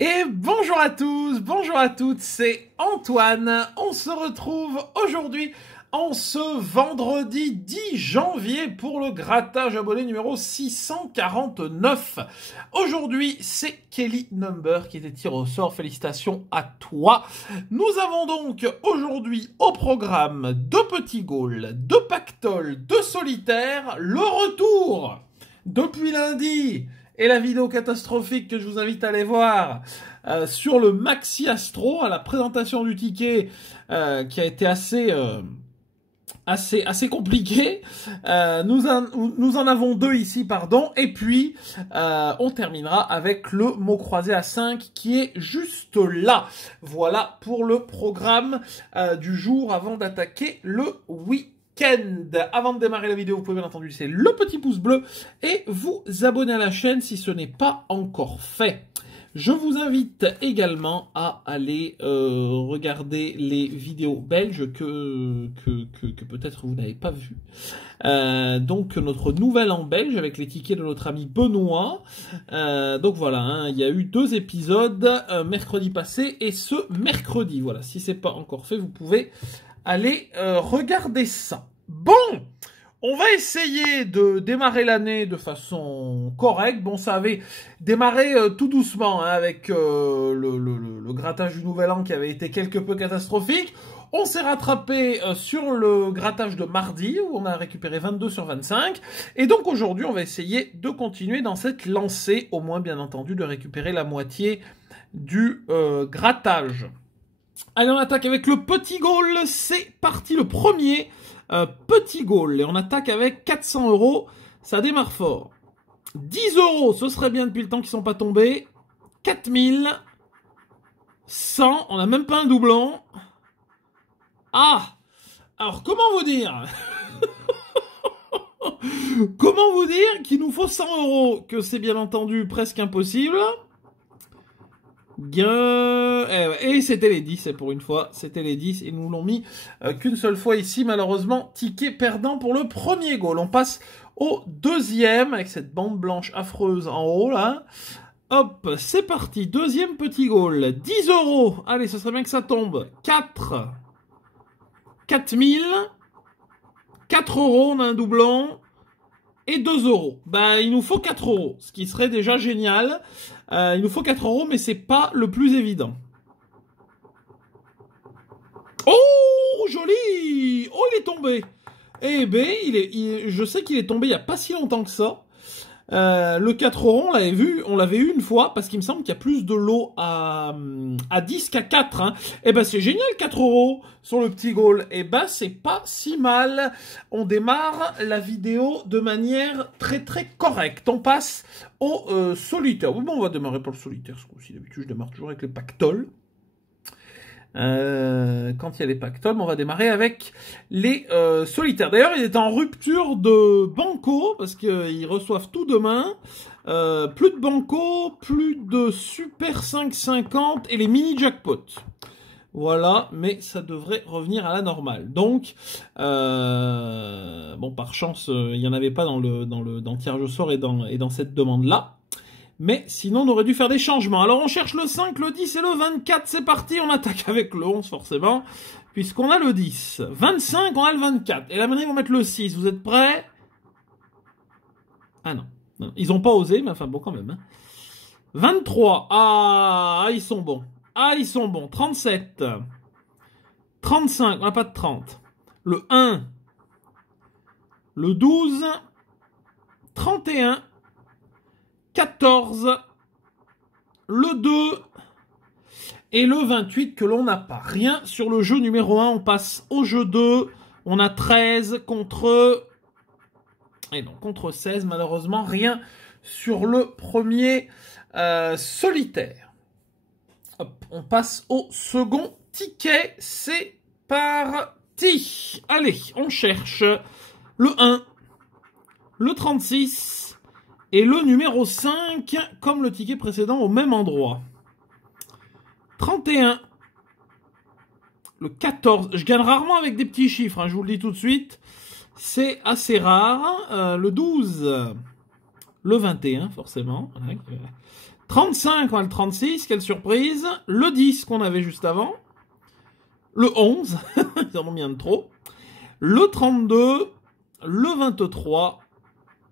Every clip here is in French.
Et bonjour à tous, bonjour à toutes, c'est Antoine. On se retrouve aujourd'hui en ce vendredi 10 janvier pour le grattage abonné numéro 649. Aujourd'hui, c'est Kelly Number qui était tiré au sort. Félicitations à toi. Nous avons donc aujourd'hui au programme deux petits goals, deux pactoles, deux solitaires, le retour depuis lundi et la vidéo catastrophique que je vous invite à aller voir sur le Maxi Astro, à la présentation du ticket qui a été assez compliqué. Nous en avons deux ici, pardon. Et puis, on terminera avec le mot croisé à 5 qui est juste là. Voilà pour le programme du jour avant d'attaquer le week-end. Avant de démarrer la vidéo, vous pouvez bien entendu laisser le petit pouce bleu et vous abonner à la chaîne si ce n'est pas encore fait. Je vous invite également à aller regarder les vidéos belges que peut-être vous n'avez pas vues. Donc notre nouvelle en belge avec les tickets de notre ami Benoît. Donc voilà, hein, il y a eu 2 épisodes mercredi passé et ce mercredi. Voilà, si c'est pas encore fait, vous pouvez aller regarder ça. Bon, on va essayer de démarrer l'année de façon correcte. Bon, ça avait démarré tout doucement hein, avec le grattage du Nouvel An qui avait été quelque peu catastrophique. On s'est rattrapé sur le grattage de mardi où on a récupéré 22 sur 25. Et donc aujourd'hui, on va essayer de continuer dans cette lancée, au moins bien entendu de récupérer la moitié du grattage. Allez, on attaque avec le petit goal. C'est parti, le premier petit goal. Et on attaque avec 400 €. Ça démarre fort. 10 €, ce serait bien depuis le temps qu'ils ne sont pas tombés. 4000. 100, on n'a même pas un doublon. Ah! Alors, comment vous dire? Comment vous dire qu'il nous faut 100 €? Que c'est bien entendu presque impossible. Et c'était les 10 pour une fois, c'était les 10 et nous l'ont mis qu'une seule fois ici malheureusement, ticket perdant pour le premier goal. On passe au deuxième avec cette bande blanche affreuse en haut là. Hop, c'est parti, deuxième petit goal, 10 €, allez ce serait bien que ça tombe, 4, 4000, 4 €, on a un doublon. Et 2 €. Bah, il nous faut 4 €, ce qui serait déjà génial. Il nous faut 4 €, mais c'est pas le plus évident. Oh, joli! Oh, il est tombé. Eh ben, je sais qu'il est tombé il y a pas si longtemps que ça. Le 4 €, on l'avait eu une fois, parce qu'il me semble qu'il y a plus de lots à 10 qu'à 4. Hein. Et ben c'est génial, 4 € sur le petit goal. Et ben c'est pas si mal. On démarre la vidéo de manière très très correcte. On passe au solitaire. Oui, bon, on va démarrer pour le solitaire, ce coup-ci. D'habitude, je démarre toujours avec les pactoles. Quand il y a les pactoles, on va démarrer avec les solitaires. D'ailleurs, il est en rupture de banco parce qu'ils reçoivent tout demain. Plus de banco, plus de super 5,50 et les mini jackpots. Voilà, mais ça devrait revenir à la normale. Donc, bon, par chance, il n'y en avait pas dans le tirage au sort et dans cette demande-là. Mais sinon, on aurait dû faire des changements. Alors, on cherche le 5, le 10 et le 24. C'est parti, on attaque avec le 11, forcément. Puisqu'on a le 10. 25, on a le 24. Et là, maintenant, ils vont mettre le 6. Vous êtes prêts? Ah non. Non. Ils n'ont pas osé, mais enfin, bon, quand même. Hein. 23. Ah, ils sont bons. Ah, ils sont bons. 37. 35, on n'a pas de 30. Le 1. Le 12. 31. 14, le 2 et le 28 que l'on n'a pas. Rien sur le jeu numéro 1, on passe au jeu 2. On a 13 contre... Et non, contre 16, malheureusement, rien sur le premier solitaire. Hop, on passe au second ticket. C'est parti. Allez, on cherche le 1, le 36... Et le numéro 5, comme le ticket précédent, au même endroit. 31. Le 14. Je gagne rarement avec des petits chiffres, hein, je vous le dis tout de suite. C'est assez rare. Le 12. Le 21, forcément. 35, on a le 36, quelle surprise. Le 10 qu'on avait juste avant. Le 11, ils en ont bien de trop. Le 32, le 23,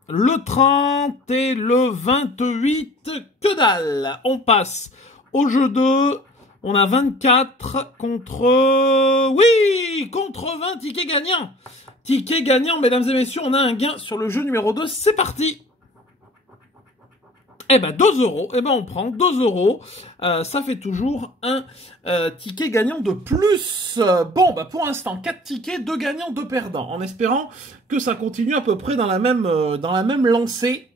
le 30 et le 28, que dalle. On passe au jeu 2. On a 24 contre... Oui, contre 20, ticket gagnant. Ticket gagnant, mesdames et messieurs, on a un gain sur le jeu numéro 2. C'est parti. Eh ben 2 €, eh ben on prend 2 €, ça fait toujours un ticket gagnant de plus. Bon, bah pour l'instant, 4 tickets, 2 gagnants, 2 perdants, en espérant que ça continue à peu près dans la même lancée.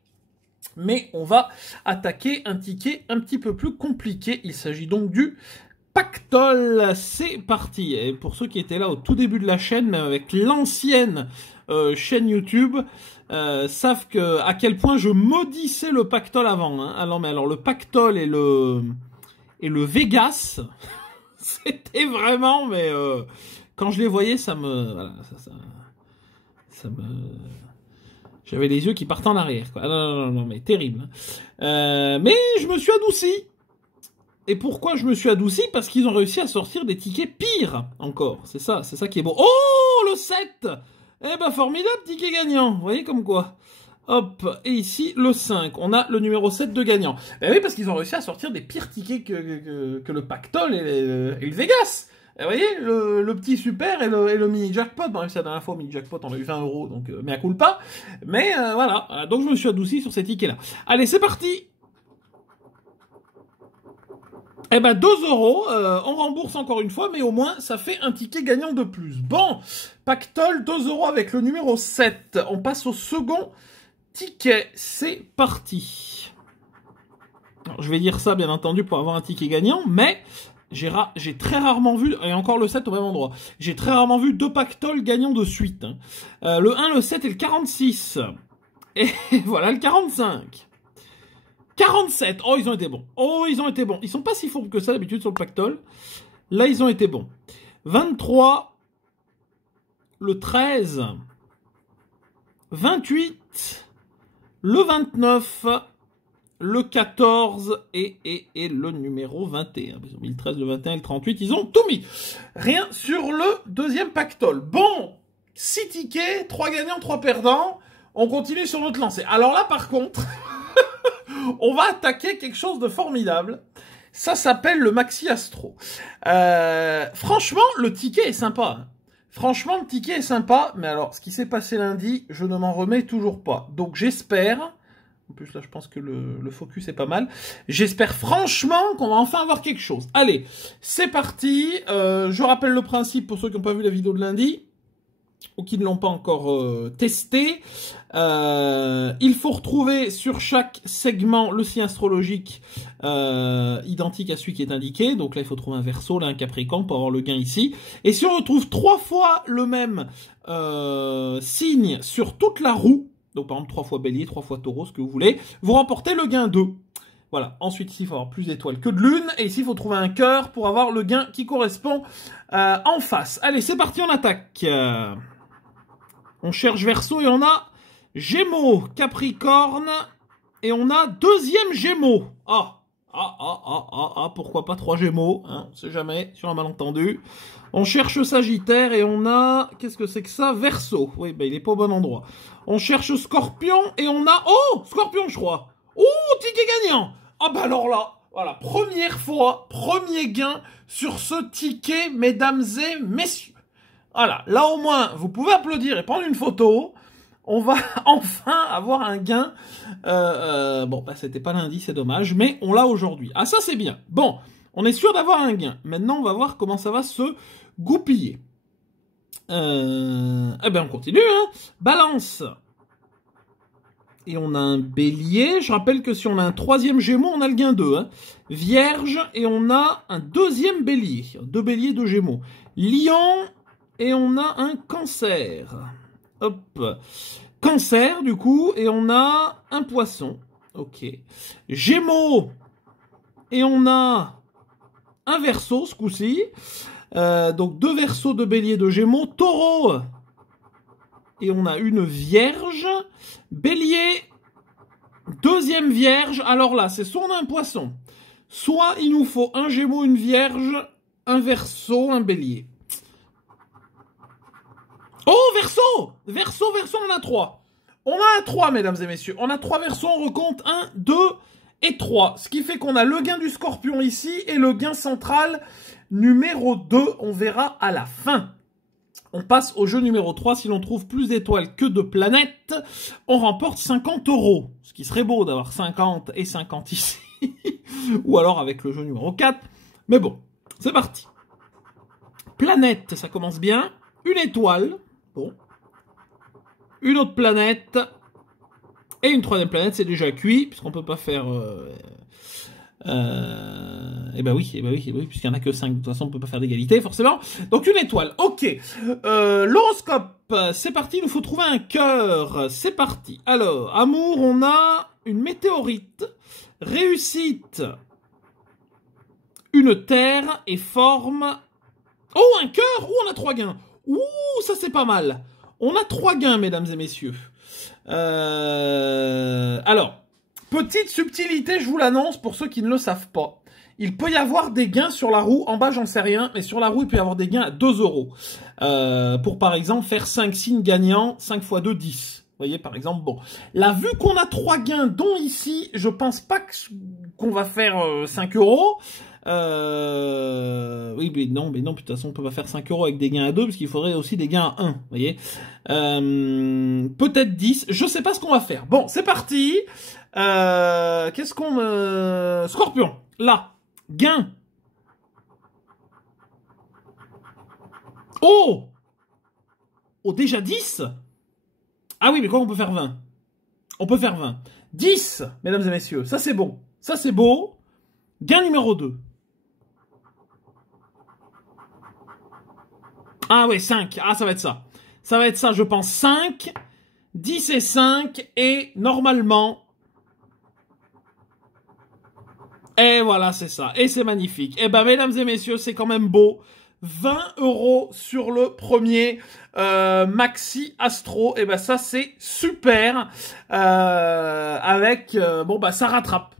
Mais on va attaquer un ticket un petit peu plus compliqué. Il s'agit donc du Pactole. C'est parti. Et pour ceux qui étaient là au tout début de la chaîne, même avec l'ancienne chaîne YouTube, savent que à quel point je maudissais le Pactole avant. Hein. Alors le Pactole et le Vegas, c'était vraiment, mais quand je les voyais, ça me, voilà, ça me, j'avais les yeux qui partent en arrière. Quoi. Non, mais terrible. Mais je me suis adouci. Et pourquoi je me suis adouci? Parce qu'ils ont réussi à sortir des tickets pires encore. C'est ça qui est beau. Oh, le 7! Eh ben, formidable, ticket gagnant. Vous voyez comme quoi. Hop, et ici, le 5. On a le numéro 7 de gagnant. Ben oui, parce qu'ils ont réussi à sortir des pires tickets que le Pactole et le Vegas. Et vous voyez, le petit super et le mini jackpot. On a réussi la dernière fois au mini jackpot, on a eu 20 €, donc mea culpa. Mais voilà, donc je me suis adouci sur ces tickets-là. Allez, c'est parti. Eh ben 2 €, on rembourse encore une fois, mais au moins ça fait un ticket gagnant de plus. Bon, Pactole, 2 € avec le numéro 7. On passe au second ticket, c'est parti. Alors, je vais dire ça bien entendu pour avoir un ticket gagnant, mais j'ai très rarement vu, et encore le 7 au même endroit, j'ai très rarement vu 2 Pactole gagnants de suite. Hein. Le 1, le 7 et le 46. Et voilà le 45. 47. Oh, ils ont été bons. Oh, ils ont été bons. Ils sont pas si fourbes que ça d'habitude sur le Pactole. Là, ils ont été bons. 23. Le 13. 28. Le 29. Le 14. Et le numéro 21. Ils ont mis le 13, le 21 et le 38. Ils ont tout mis. Rien sur le deuxième Pactole. Bon. 6 tickets. 3 gagnants, 3 perdants. On continue sur notre lancée. Alors là, par contre... on va attaquer quelque chose de formidable. Ça s'appelle le Maxi Astro. Franchement, le ticket est sympa. Hein. Franchement, le ticket est sympa. Mais alors, ce qui s'est passé lundi, je ne m'en remets toujours pas. Donc, j'espère... En plus, là, je pense que le focus est pas mal. J'espère franchement qu'on va enfin avoir quelque chose. Allez, c'est parti. Je rappelle le principe pour ceux qui n'ont pas vu la vidéo de lundi ou qui ne l'ont pas encore testé. Il faut retrouver sur chaque segment le signe astrologique identique à celui qui est indiqué. Donc là, il faut trouver un Verseau, là un Capricorne pour avoir le gain ici. Et si on retrouve 3 fois le même signe sur toute la roue, donc par exemple 3 fois Bélier, 3 fois Taureau, ce que vous voulez, vous remportez le gain 2. Voilà. Ensuite, ici, il faut avoir plus d'étoiles que de lune. Et ici, il faut trouver un cœur pour avoir le gain qui correspond en face. Allez, c'est parti, on attaque. On cherche Verseau et on a Gémeaux, Capricorne et on a deuxième Gémeaux. Pourquoi pas 3 Gémeaux, hein, on sait jamais, sur un malentendu. On cherche Sagittaire et on a, qu'est-ce que c'est que ça? Verseau. Oui, ben il est pas au bon endroit. On cherche Scorpion et on a, oh, Scorpion je crois. Oh, ticket gagnant. Ah bah alors là, voilà, première fois, premier gain sur ce ticket, mesdames et messieurs. Voilà, là au moins, vous pouvez applaudir et prendre une photo. On va enfin avoir un gain. Bon, bah c'était pas lundi, c'est dommage, mais on l'a aujourd'hui. Ah, ça c'est bien. Bon, on est sûr d'avoir un gain. Maintenant, on va voir comment ça va se goupiller. Eh ben, on continue, hein. Balance. Et on a un Bélier. Je rappelle que si on a un troisième Gémeaux, on a le gain 2. Hein. Vierge, et on a un deuxième Bélier. 2 Béliers, 2 Gémeaux. Lion, et on a un Cancer. Hop. Cancer, du coup, et on a un Poisson. Ok. Gémeaux, et on a un Verseau, ce coup-ci. Donc 2 Verseaux, 2 Béliers, 2 Gémeaux. Taureau, et on a une Vierge. Bélier, Deuxième vierge, alors là, c'est soit on a un poisson, soit il nous faut un gémeau, une vierge, un verseau, un bélier. Oh, verseau! Verseau, on en a 3. On a 3, mesdames et messieurs. On a 3 verseaux, on recompte 1, 2 et 3. Ce qui fait qu'on a le gain du scorpion ici et le gain central numéro 2. On verra à la fin. On passe au jeu numéro 3. Si l'on trouve plus d'étoiles que de planètes, on remporte 50 €. Ce qui serait beau d'avoir 50 et 50 ici. Ou alors avec le jeu numéro 4. Mais bon, c'est parti. Planète, ça commence bien. Une étoile. Bon. Une autre planète. Et une troisième planète, c'est déjà cuit. Puisqu'on peut pas faire... Eh ben oui, puisqu'il n'y en a que 5, de toute façon on peut pas faire d'égalité forcément. Donc une étoile, ok. L'horoscope, c'est parti, il nous faut trouver un cœur, c'est parti. Alors, amour, on a une météorite, réussite, une terre et forme... Oh, un cœur. On a 3 gains. Ouh, ça c'est pas mal. On a 3 gains, mesdames et messieurs. Alors... Petite subtilité, je vous l'annonce pour ceux qui ne le savent pas. Il peut y avoir des gains sur la roue. En bas, j'en sais rien. Mais sur la roue, il peut y avoir des gains à 2 €. Pour, par exemple, faire 5 signes gagnants. 5 x 2, 10. Vous voyez, par exemple, bon. Là, vu qu'on a 3 gains, dont ici, je pense pas qu'on va faire 5 €. Oui, mais non, de toute façon, on peut pas faire 5 € avec des gains à 2, parce qu'il faudrait aussi des gains à 1, vous voyez. Peut-être 10, je sais pas ce qu'on va faire. Bon, c'est parti. Qu'est-ce qu'on... Scorpion, là, gain. Oh, déjà 10. Ah oui, mais quoi, on peut faire 20. On peut faire 20. 10, mesdames et messieurs, ça c'est bon. Ça c'est beau. Gain numéro 2. Ah ouais, 5. Ah, ça va être ça. Ça va être ça, je pense. 5, 10 et 5. Et normalement... Et voilà, c'est ça. Et c'est magnifique. Eh ben, mesdames et messieurs, c'est quand même beau. 20 € sur le premier Maxi Astro. Eh ben, ça, c'est super. Avec... bon, bah, ça rattrape.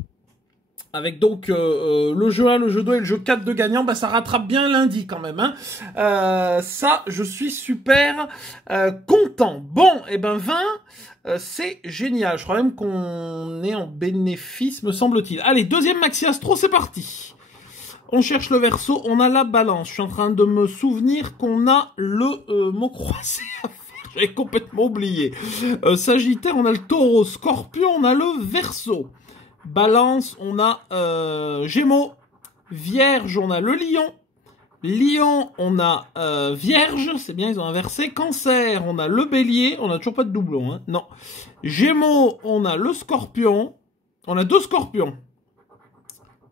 Avec donc le jeu 1, le jeu 2 et le jeu 4 de gagnant, bah ça rattrape bien lundi quand même. Hein. Ça, je suis super content. Bon, et ben 20, c'est génial. Je crois même qu'on est en bénéfice, me semble-t-il. Allez, deuxième Maxi Astro, c'est parti. On cherche le verseau, on a la balance. Je suis en train de me souvenir qu'on a le mot croisé à faire. J'avais complètement oublié. Sagittaire, on a le taureau. Scorpion, on a le verseau. Balance, on a Gémeaux. Vierge, on a le lion. Lion, on a Vierge, c'est bien, ils ont inversé. Cancer, on a le bélier. On n'a toujours pas de doublon, hein. Non. Gémeaux, on a le scorpion. On a 2 scorpions.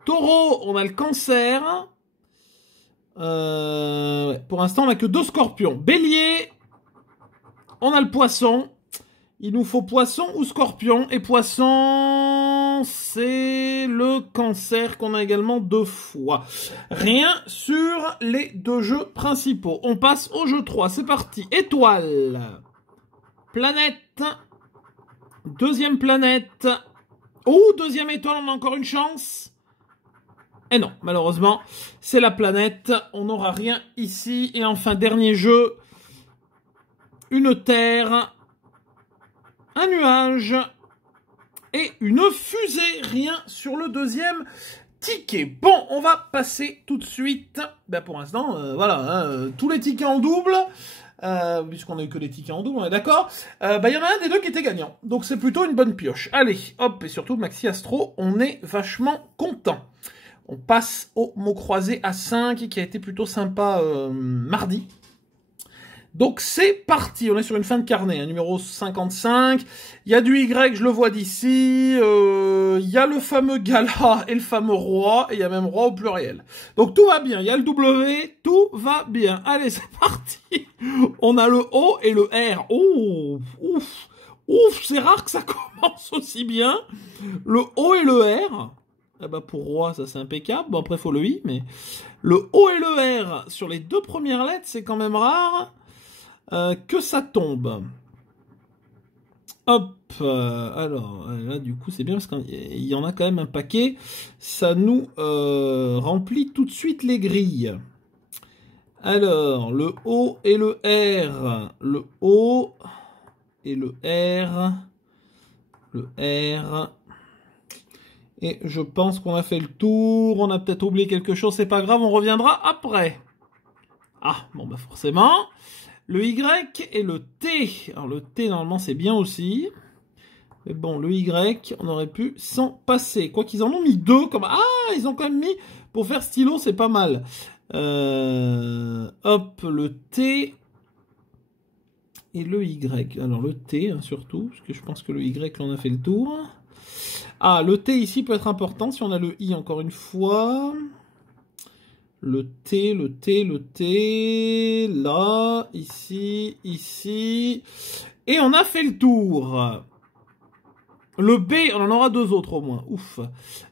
Taureau, on a le cancer. Pour l'instant, on n'a que 2 scorpions. Bélier, on a le poisson. Il nous faut poisson ou scorpion. Et poisson, c'est le cancer qu'on a également 2 fois. Rien sur les 2 jeux principaux. On passe au jeu 3. C'est parti. Étoile. Planète. Deuxième planète. Oh, deuxième étoile, on a encore une chance. Et non, malheureusement, c'est la planète. On n'aura rien ici. Et enfin, dernier jeu. Une terre. Un nuage et une fusée, rien sur le deuxième ticket. Bon, on va passer tout de suite, ben pour l'instant, voilà, hein, tous les tickets en double, puisqu'on n'a eu que les tickets en double, on est d'accord, ben il y en a un des 2 qui était gagnant, donc c'est plutôt une bonne pioche. Allez, hop, et surtout Maxi Astro, on est vachement content. On passe au mot croisé à 5, qui a été plutôt sympa mardi. Donc c'est parti, on est sur une fin de carnet, hein, numéro 55, il y a du Y, je le vois d'ici, il y a le fameux gala et le fameux roi, et il y a même roi au pluriel. Donc tout va bien, il y a le W, tout va bien. Allez, c'est parti. On a le O et le R. Oh, ouf, c'est rare que ça commence aussi bien. Le O et le R, ah bah pour roi, ça c'est impeccable, bon après il faut le I, mais le O et le R sur les 2 premières lettres, c'est quand même rare. Que ça tombe. Hop, alors là du coup c'est bien parce qu'il y en a quand même un paquet. Ça nous remplit tout de suite les grilles. Alors, le O et le R. Le O et le R. Le R. Et je pense qu'on a fait le tour. On a peut-être oublié quelque chose. C'est pas grave, on reviendra après. Ah, bon bah forcément. Le Y et le T. Alors le T, normalement, c'est bien aussi. Mais bon, le Y, on aurait pu s'en passer. Quoi qu'ils en ont mis deux. Comme... Ah, ils ont quand même mis... Pour faire stylo, c'est pas mal. Hop, le T et le Y. Alors le T, hein, surtout, parce que je pense que le Y, là, on a fait le tour. Ah, le T ici peut être important si on a le I encore une fois. Le T, le T, le T, là, ici, ici. Et on a fait le tour. Le B, on en aura deux autres au moins. Ouf.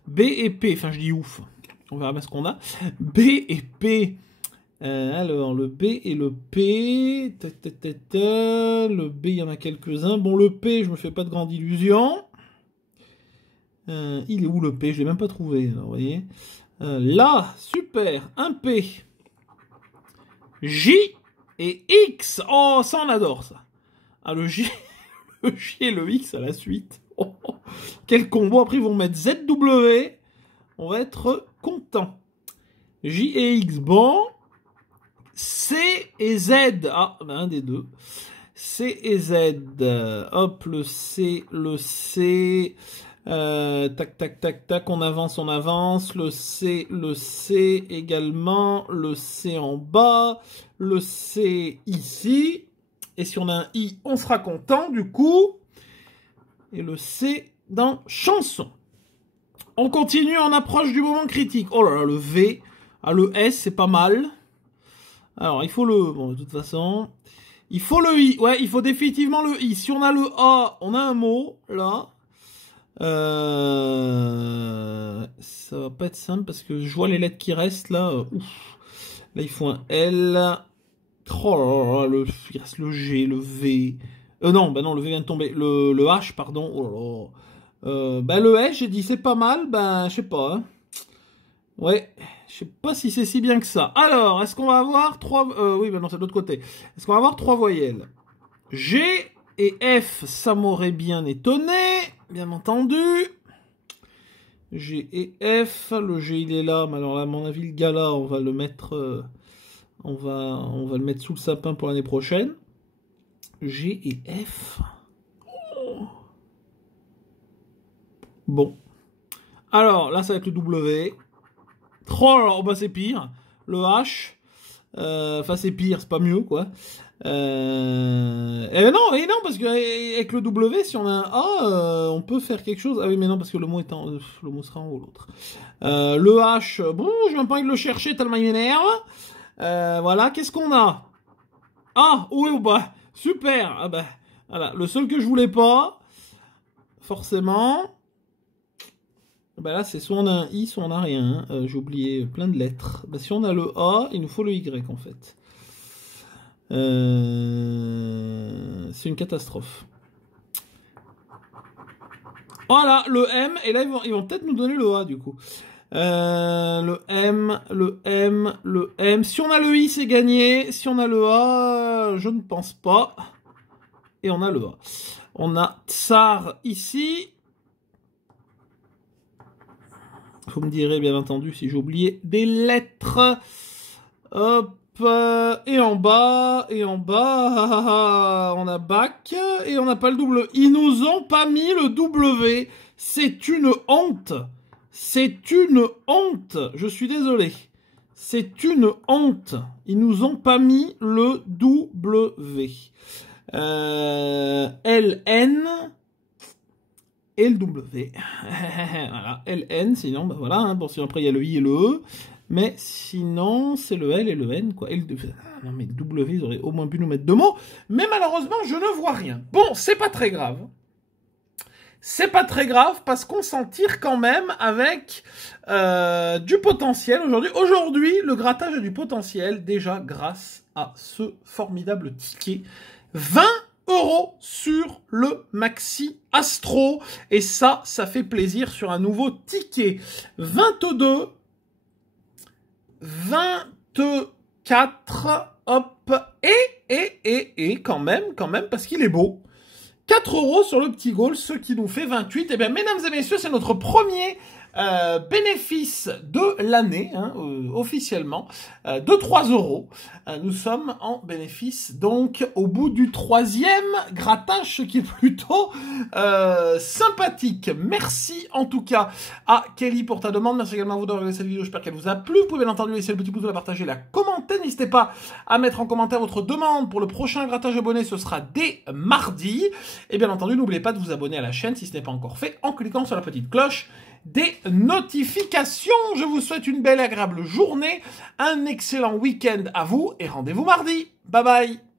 B et P, enfin je dis ouf. On verra bien ce qu'on a. B et P. Alors, le B et le P. Le B, il y en a quelques-uns. Bon, le P, je me fais pas de grande illusion. Il est où le P? Je l'ai même pas trouvé. Alors, vous voyez. Là, super. Un P. J et X. Oh, ça, on adore ça. Ah, le J, le J et le X à la suite. Oh, oh. Quel combo. Après, ils vont mettre ZW. On va être content. J et X, bon. C et Z. Ah, ben un des deux. C et Z. Hop, le C, le C. Tac, tac, tac, tac. On avance, on avance. Le C également. Le C en bas. Le C ici. Et si on a un I, on sera content du coup. Et le C dans chanson. On continue, on approche du moment critique. Oh là là, le V. Ah, le S, c'est pas mal. Alors, il faut le... Bon, de toute façon... Il faut le I. Ouais, il faut définitivement le I. Si on a le A, on a un mot, là. Ça va pas être simple parce que je vois les lettres qui restent, là. Ouf. Là, il faut un L. Oh là là, il reste le G, le V. Non, bah non, le V vient de tomber. Le H, pardon. Oh là là. Bah, le S, j'ai dit, c'est pas mal. Ben, je sais pas, hein. Ouais, je sais pas si c'est si bien que ça. Alors, est-ce qu'on va avoir trois... oui, ben non, c'est de l'autre côté. Est-ce qu'on va avoir trois voyelles? G et F, ça m'aurait bien étonné, bien entendu. G et F, le G il est là, mais alors à mon avis, le gars là, on va le mettre... on va le mettre sous le sapin pour l'année prochaine. G et F. Oh. Bon. Alors, là, ça va être le W. Oh, bah c'est pire. Le H. Enfin, c'est pire, c'est pas mieux, quoi. Et non, parce que avec le W, si on a un A, on peut faire quelque chose. Ah oui, mais non, parce que le mot est le mot sera en haut, l'autre. Le H, bon, je vais pas envie de le chercher tellement il m'énerve. Voilà, qu'est-ce qu'on a? Ah, oui, bah, super. Ah bah, voilà, le seul que je voulais pas, forcément. Bah là, c'est soit on a un I, soit on a rien. J'ai oublié plein de lettres. Bah, si on a le A, il nous faut le Y, en fait. C'est une catastrophe. Voilà, le M. Et là, ils vont peut-être nous donner le A, du coup. Le M, le M, le M. Si on a le I, c'est gagné. Si on a le A, je ne pense pas. Et on a le A. On a Tsar ici. Vous me direz, bien entendu, si j'ai oublié des lettres. Hop. Et en bas, on a bac. Et on n'a pas le double. Ils nous ont pas mis le W. C'est une honte. C'est une honte. Je suis désolé. C'est une honte. Ils nous ont pas mis le W. LN et le W. Voilà, LN, sinon, bah voilà. Hein. Bon, sinon après il y a le I et le E. Mais sinon, c'est le L et le N, quoi. Non, mais le W, ils auraient au moins pu nous mettre deux mots. Mais malheureusement, je ne vois rien. Bon, c'est pas très grave. C'est pas très grave parce qu'on s'en tire quand même avec du potentiel aujourd'hui. Aujourd'hui, le grattage a du potentiel déjà grâce à ce formidable ticket. 20 € sur le Maxi Astro. Et ça fait plaisir sur un nouveau ticket. 22, 24, hop, et quand même, parce qu'il est beau. 4 € sur le petit goal, ce qui nous fait 28. Eh bien, mesdames et messieurs, c'est notre premier bénéfice de l'année, hein, officiellement, de 3 €. Nous sommes en bénéfice, donc, au bout du 3e grattage, ce qui est plutôt sympathique. Merci, en tout cas, à Kelly pour ta demande. Merci également à vous d'avoir regardé cette vidéo. J'espère qu'elle vous a plu. Vous pouvez bien entendu laisser le petit pouce, la partager, la commenter. N'hésitez pas à mettre en commentaire votre demande pour le prochain grattage abonné. Ce sera dès mardi. Et bien entendu, n'oubliez pas de vous abonner à la chaîne si ce n'est pas encore fait en cliquant sur la petite cloche des notifications. Je vous souhaite une belle et agréable journée, un excellent week-end à vous et rendez-vous mardi. Bye bye.